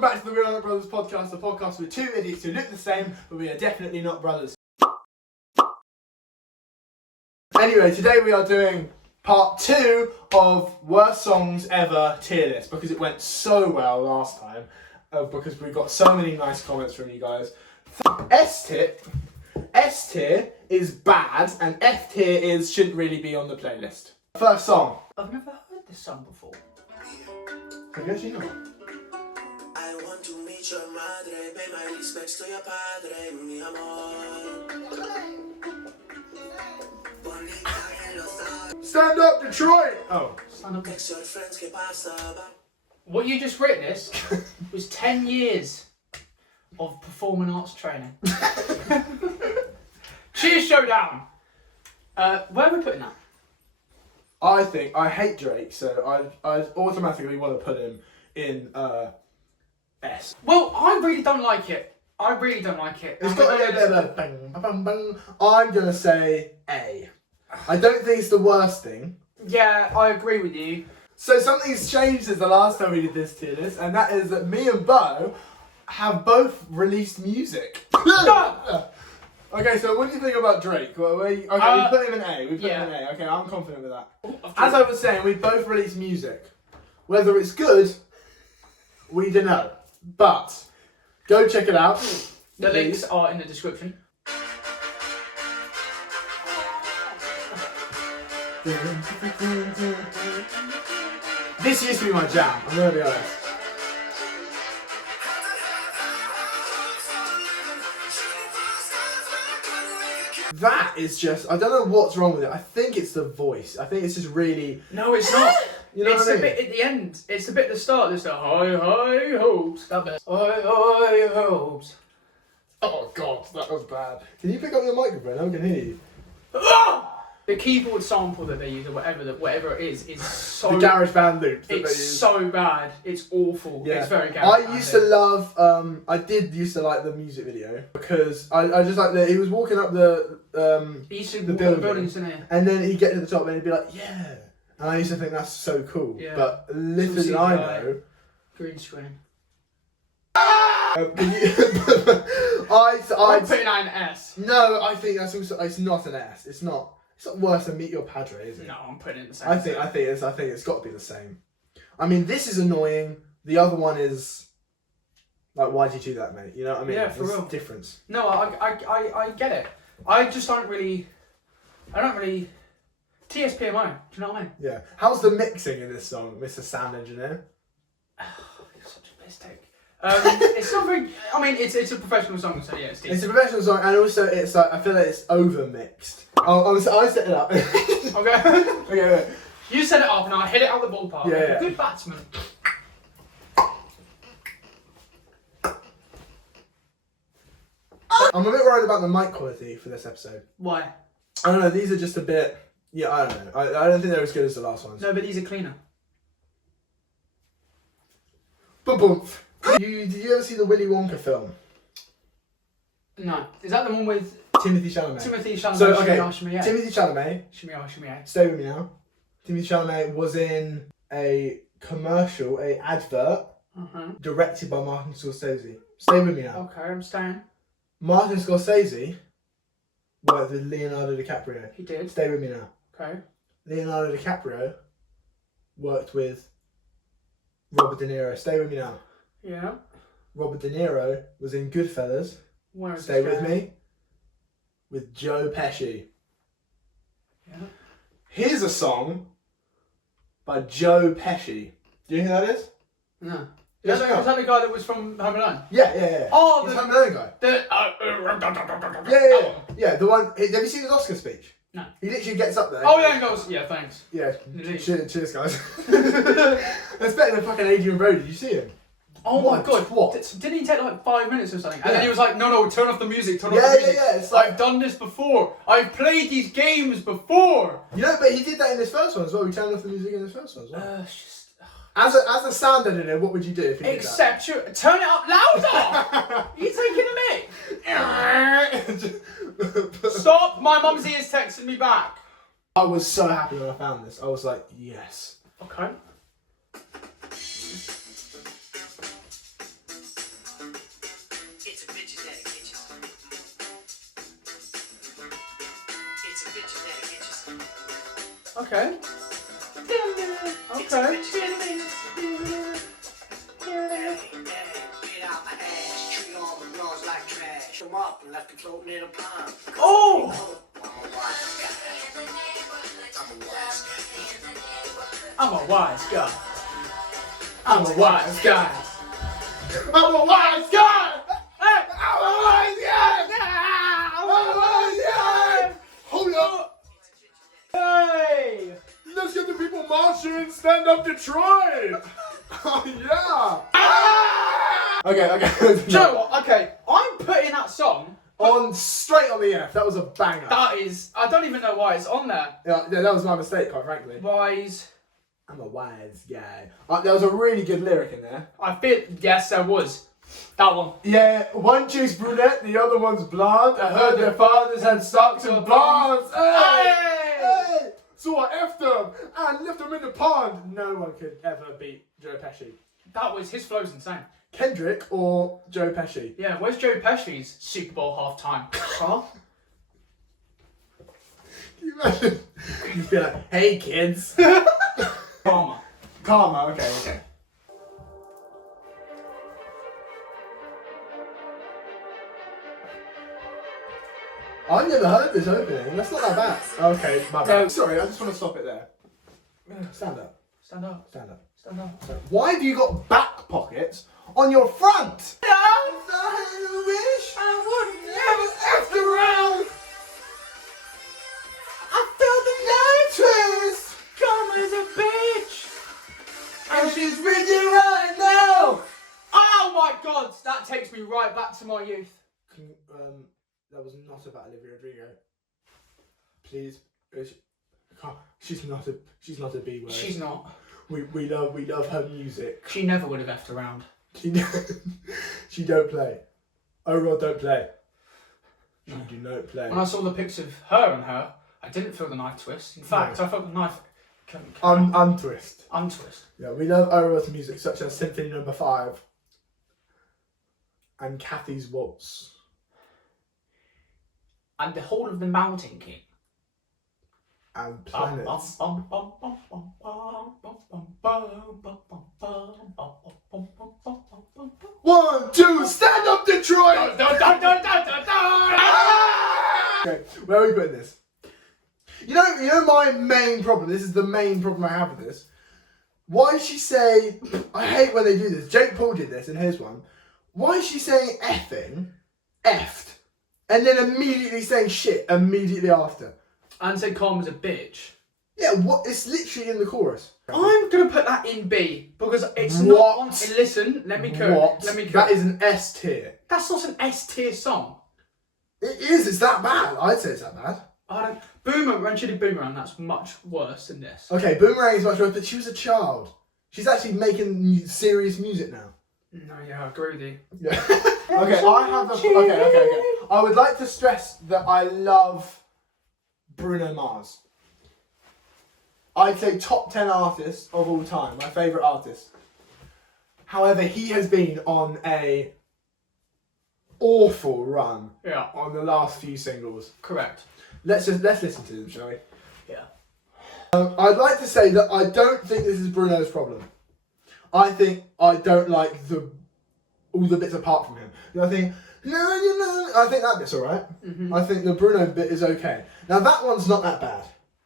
welcome back to the We Are Not Brothers podcast, the podcast with two idiots who look the same, but we are definitely not brothers. Anyway, today we are doing part 2 of worst songs ever tier list, because it went so well last time, because we got so many nice comments from you guys. S tier is bad, and F tier is shouldn't really be on the playlist. First song. I've never heard this song before. Have you actually not? I want to meet your madre, pay my respects to your padre, mi amor. Stand up, Detroit! Oh. Stand up. Text your friends, que pasa? What you just witnessed was 10 years of performing arts training. Cheers Showdown! Where are we putting that? I hate Drake, so I automatically want to put him in S. Well, I really don't like it. It's got a bit of a bang, bang, bang. I'm gonna say A. I don't think it's the worst thing. Yeah, I agree with you. So something's changed since the last time we did this tier list, and that is that me and Bo have both released music. Okay, so what do you think about Drake? We put him in A. We put him in A. Okay, I'm confident with that. As I was saying, we both released music. Whether it's good, we don't know. But go check it out. The links are in the description. This used to be my jam, I'm gonna be honest. That is just, I don't know what's wrong with it. I think it's the voice. I think it's just really... No, it's not. You know it's what I mean? the bit at the end. It's the bit at the start. There's the high, high hopes. That bit. High, high hopes. Oh god, that was bad. Can you pick up your microphone? No one can hear you. The keyboard sample that they use, or whatever it is so... The GarageBand loop that they It's use. so bad. It's awful. Yeah. It's very GarageBand. I used to love, I did used to like the music video, because I just like that he was walking up the He used to the walk up the buildings, didn't he? and then he'd get to the top and he'd be like, yeah. And I used to think that's so cool. Yeah. But little did I know. Green screen. I'm I'm putting that in S. No, I think that's also, it's not an S. It's not worse than Meet Your Padre, is it? No, I'm putting it in the same. I think it's got to be the same. I mean, this is annoying. The other one is like, why'd you do that, mate? You know what I mean? Yeah, for There's real. difference. No, I get it. I just don't really. TSPMO. Do you know what I mean? Yeah. How's the mixing in this song, Mr. Sound Engineer? You're such a piss take. It's not very. I mean, it's a professional song, so yeah, it's decent. It's a professional song, and also it's like, I feel like it's over mixed. I set it up. Okay. Okay, wait. You set it up, and I hit it out the ballpark. Yeah. Good batsman. I'm a bit worried about the mic quality for this episode. Why? I don't know. These are just a bit. Yeah, I don't know. I don't think they're as good as the last ones. No, but these are cleaner. Boom, boom. Did you ever see the Willy Wonka film? No. Is that the one with Timothy Chalamet. Timothy Chalamet? So okay, Shimmy, yeah. Timothy Chalamet. Shimmy. Stay with me now. Timothy Chalamet was in a commercial, a advert, directed by Martin Scorsese. Stay with me now. Okay, I'm staying. Martin Scorsese worked with Leonardo DiCaprio. He did. Stay with me now. Okay. Leonardo DiCaprio worked with Robert De Niro. Stay with me now. Yeah. Robert De Niro was in Goodfellas. Where is Stay this with going? me. With Joe Pesci. Yeah. Here's a song by Joe Pesci. Do you know who that is? No. Yes, Is I know. that the guy that was from Home Alone? Yeah. Oh, he's the- Home Alone guy. Yeah. Yeah, the one. Have you seen his Oscar speech? No. He literally gets up there. Oh yeah, and goes. Yeah, thanks. Yeah. Indeed. Cheers, guys. That's better than fucking Adrian Brody. Did you see him? Oh What? my god. What? Didn't he take like 5 minutes or something? And Yeah. then he was like, no, turn off the music, turn off Yeah, the music. yeah. It's like, I've done this before. I've played these games before. you know, but he did that in his first one as well. He turned off the music in his first one as well. It's just... As a sound editor, what would you do if you did that? Turn it up louder! You taking a mic? Stop! My mum's ears texting me back. I was so happy when I found this. I was like, yes. Okay. Okay. Oh! I'm a wise guy. I'm a wise guy. I'm a wise guy! Hey! I'm a wise guy! I'm a wise guy! Hold up! Hey! Let's get the people marching! Stand up Detroit! Oh yeah! Okay. Do you know what? Okay, I'm putting that song On straight on the F. That was a banger. that is, I don't even know why it's on there. Yeah, that was my mistake, quite frankly. Wise. I'm a wise guy. There was a really good lyric in there. I feel, yes, there was. That one. Yeah, one chick's brunette, the other one's blonde. I heard their fathers had stocks and bonds. Hey! Hey! So I effed them and left them in the pond. No one could ever beat Joe Pesci. That was, his flow's insane. Kendrick or Joe Pesci? Yeah, where's Joe Pesci's Super Bowl halftime? Huh? Can you imagine? You'd be like, hey kids. Karma. Karma, okay. I've never heard this opening. That's not that bad. Okay, my bad. No. Sorry, I just want to stop it there. Stand up. Stand up. Stand up. Stand up. Why have you got back pockets on your front? I wish I would never effed around. I felt the night twist. Karma's a bitch. And she's ringing right now. Oh my god, that takes me right back to my youth. That was not about Olivia Rodrigo. Please, she's not a B word. She's not. We love her music. She never would have effed around. She don't play. Oh Rod, don't play. She do not play. When I saw the pics of her and her, I didn't feel the knife twist. In fact, No. I felt the knife Untwist. untwist. Yeah, we love Orod's music such as Symphony No. 5 and Kathy's Waltz. And the whole of the Mountain King. And Planets. 1, 2, stand up Detroit! Okay, where are we putting this? You know my main problem, this is the main problem I have with this. Why is she say, I hate when they do this, Jake Paul did this and here's one. Why is she saying effing, effed, and then immediately saying shit immediately after? And say Karma's a bitch. Yeah, what? It's literally in the chorus. I'm going to put that in B because it's What? not on. Listen, let me cook. What? Let me cook. That is an S tier. That's not an S tier song. It is, it's that bad. I'd say it's that bad. I don't. Boomerang, when she did Boomerang, that's much worse than this. Okay, Boomerang is much worse, but she was a child. She's actually making serious music now. No, yeah, I agree with you. Yeah. Okay, I have the. Okay. I would like to stress that I love Bruno Mars. I'd say top 10 artist of all time, my favourite artist. However, he has been on a awful run Yeah, on the last few singles. correct. Let's listen to them, shall we? Yeah. I'd like to say that I don't think this is Bruno's problem. I think I don't like all the bits apart from him. I think I think that bit's alright. Mm-hmm. I think the Bruno bit is okay. Now that one's not that bad.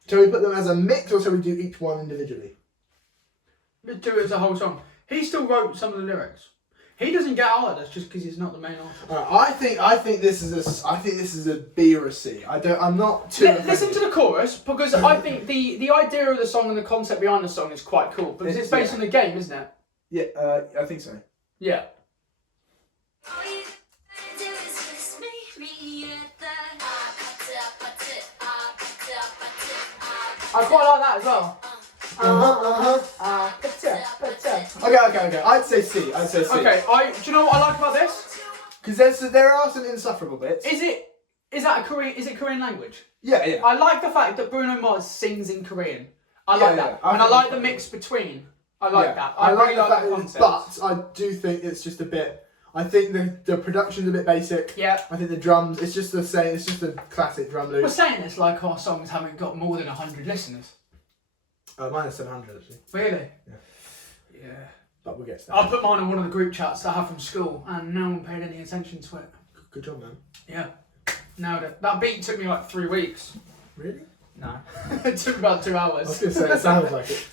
Shall we put them as a mix or shall we do each one individually? Let's do it as a whole song. He still wrote some of the lyrics. He doesn't get artists just because he's not the main artist. I think this is a B or a C. I'm not too. Listen to the chorus because I think the idea of the song and the concept behind the song is quite cool because it's based on the game, isn't it? Yeah, I think so. Yeah. I quite like that as well. Okay. I'd say C. Okay, do you know what I like about this? Because there are some insufferable bits. Is it Korean language? Yeah. I like the fact that Bruno Mars sings in Korean. I like that. Yeah. And I like the mix between. I like that. I like really the like fact the that concept. but I do think it's just a bit. I think the production's a bit basic. Yeah. I think the drums, it's just the same. It's just a classic drum loop. We're saying this like our songs haven't got more than 100 listeners. Mine is 700 actually. Really? Yeah. Yeah. But we'll get to that. I put mine on one of the group chats that I have from school, and no one paid any attention to it. Good job, man. Yeah. Nailed it. That beat took me like 3 weeks. Really? No. It took about 2 hours. I was going to say, it sounds like it.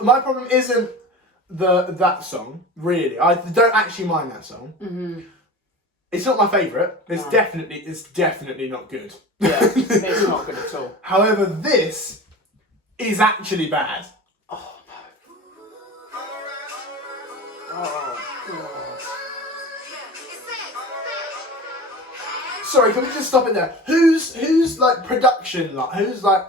My problem isn't that song, really. I don't actually mind that song. Mm-hmm. It's not my favourite. It's No. definitely not good. Yeah, it's not good at all. However, this is actually bad. Oh, no. Oh, God. Sorry, can we just stop it there? Who's like production, like who's like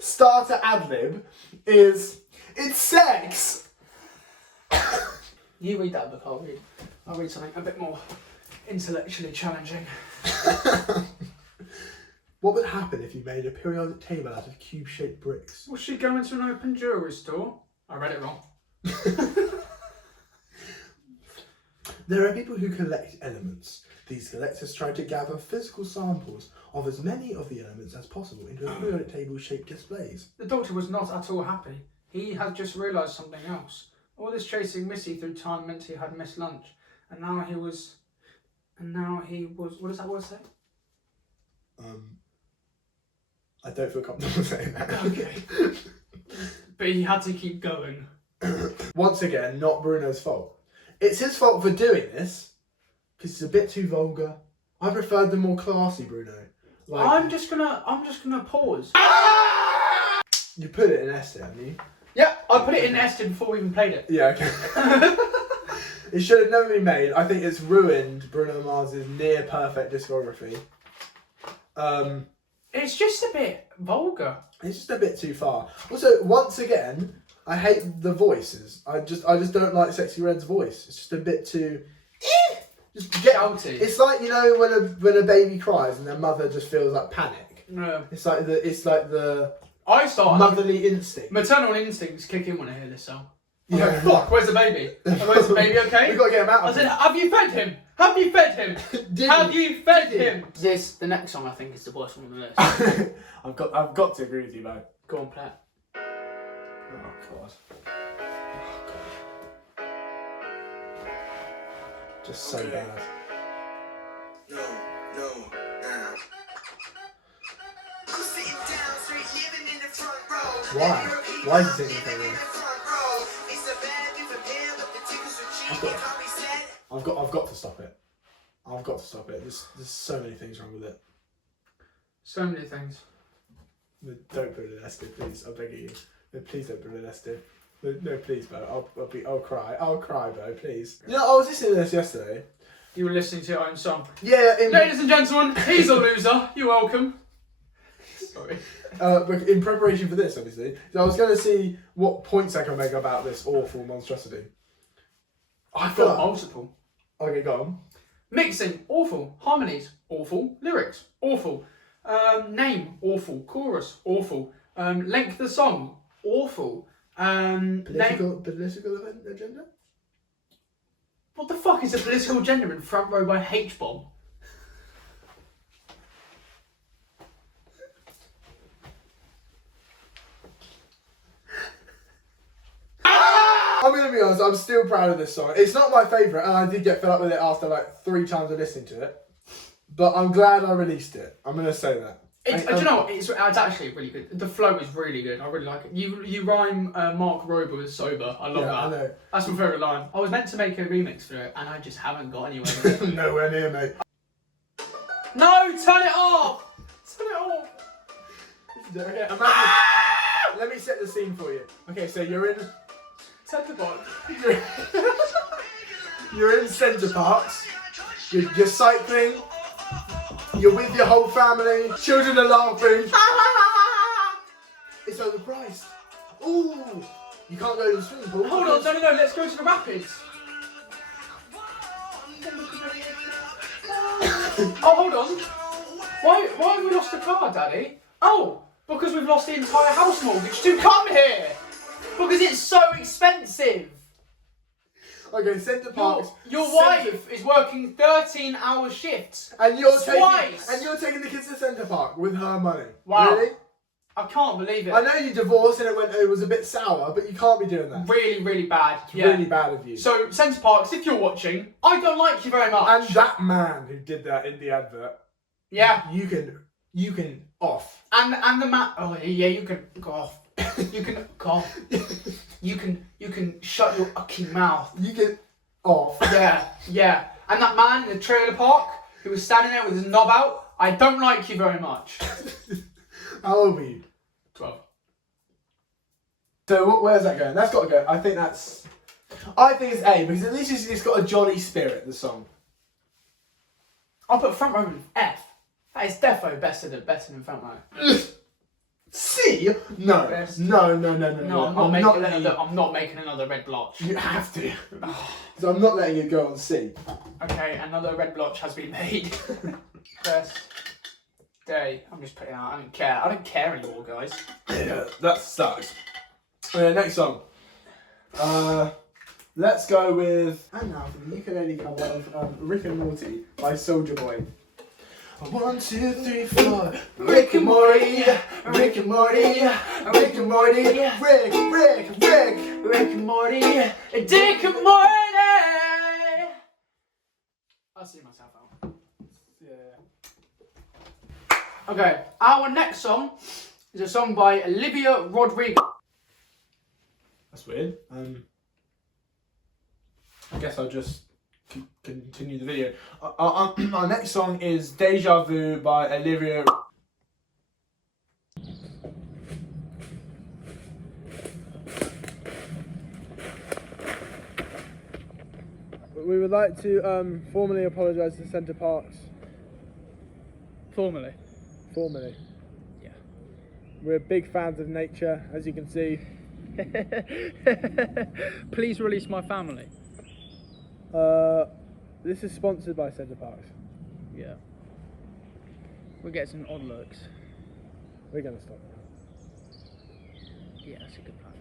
starter ad lib is it's sex. You read that book, I'll read something a bit more intellectually challenging. What would happen if you made a periodic table out of cube-shaped bricks? Was she going to an open jewellery store? I read it wrong. There are people who collect elements. These collectors try to gather physical samples of as many of the elements as possible into a periodic table-shaped displays. The doctor was not at all happy. He had just realised something else. All this chasing Missy through time meant he had missed lunch. And now he was... What does that word say? I don't feel comfortable saying that. Okay. But he had to keep going. Once again, not Bruno's fault. It's his fault for doing this, because it's a bit too vulgar. I preferred the more classy Bruno. Like, I'm just gonna pause. you put it in Esther, haven't you? Yeah, I put it in Esther before we even played it. Yeah, okay. It should have never been made. I think it's ruined Bruno Mars's near perfect discography. It's just a bit vulgar. It's just a bit too far. Also, once again, I hate the voices. I just don't like Sexy Red's voice. It's just a bit too. Just get Shouty. It's like, you know, when a baby cries and their mother just feels like panic. No. It's like the I start motherly instinct. maternal instincts kick in when I hear this song. Yeah. Like, fuck, where's the baby? Where's the baby, okay? We've got to get him out I of said, here. have you fed him? Have you fed him? Did Have he? you fed Did he? him? The next song I think is the worst one on the list. I've got to agree with you, though. Go on, play it. Oh god. Just so Okay. bad. No, nah. Sitting down, straight living in the front row. Why? Why is he sitting in the front row? It's a bad you prepare, but the tickets are cheap. I've got- How he said. I've got to stop it. I've got to stop it. There's so many things wrong with it. So many things. Don't put it in Esther, please. I'm begging you. No, please don't put it in Esther. No, please, Bo. I'll cry. I'll cry, Bo. Please. You know, I was listening to this yesterday. You were listening to your own song. Yeah. Ladies and gentlemen, he's a loser. You're welcome. Sorry. But in preparation for this, obviously, so I was going to see what points I can make about this awful monstrosity. I've got multiple. Okay, go on. Mixing, awful. Harmonies, awful. Lyrics, awful. Name, awful. Chorus, awful. Length of the song, awful. Political agenda? What the fuck is a political agenda in Front Row by H-Bomb? I'm going to be honest, I'm still proud of this song. It's not my favourite, and I did get fed up with it after like 3 times of listening to it. But I'm glad I released it. I'm going to say that. Do you know what? It's actually really good. The flow is really good. I really like it. You rhyme Mark Rober with sober. I love Yeah, that. I know. That's my favourite line. I was meant to make a remix for it, and I just haven't got anywhere with it. Nowhere near, mate. No, turn it off! Turn it off! Okay, imagine. Let me set the scene for you. Okay, so you're in. Turn the box. You're in Centre Parks. You're cycling. You're with your whole family. Children are laughing. It's overpriced. Ooh, you can't go to the swimming pool. Hold on, no, let's go to the rapids. Oh, hold on. Why have we lost the car, Daddy? Oh, because we've lost the entire house mortgage to come here. Because it's so expensive. Okay, Centre Parks. Your wife is working 13-hour shifts. And you're Twice. taking the kids to Centre Park with her money. Wow. Really? I can't believe it. I know you divorced and it was a bit sour, but you can't be doing that. Really, really bad. It's really bad of you. So, Centre Parks, if you're watching, I don't like you very much. And that man who did that in the advert. Yeah. You can off. And the man. Oh yeah, you can go off. You can go off. You can shut your fucking mouth. You can off. Yeah. And that man in the trailer park who was standing there with his knob out. I don't like you very much. How old were you? 12. So where's that going? That's got to go. I think it's A because at least it's got a jolly spirit. The song. I'll put front row with F. That is defo better than front row. C? No. Best. No. I'm not making another red blotch. You have to. So I'm not letting it go on C. Okay, another red blotch has been made. First day. I'm just putting out. I don't care. I don't care anymore, guys. Yeah, that sucks. Next song. Let's go with. And now for the ukulele cover of Rick and Morty by Soulja Boy. 1, 2, 3, 4. Rick and Morty, Rick and Morty, Rick and Morty, Rick and Morty, Dick and Morty. I'll see myself out. Yeah. Okay, our next song is a song by Olivia Rodrigo. That's weird. I guess I'll just continue the video. Our next song is Deja Vu by Olivia. We would like to formally apologise to Centre Parks. Formally. Yeah. We're big fans of nature, as you can see. Please release my family. This is sponsored by Centre Parks. Yeah. We'll get some odd looks. We're going to stop now. Yeah, that's a good plan.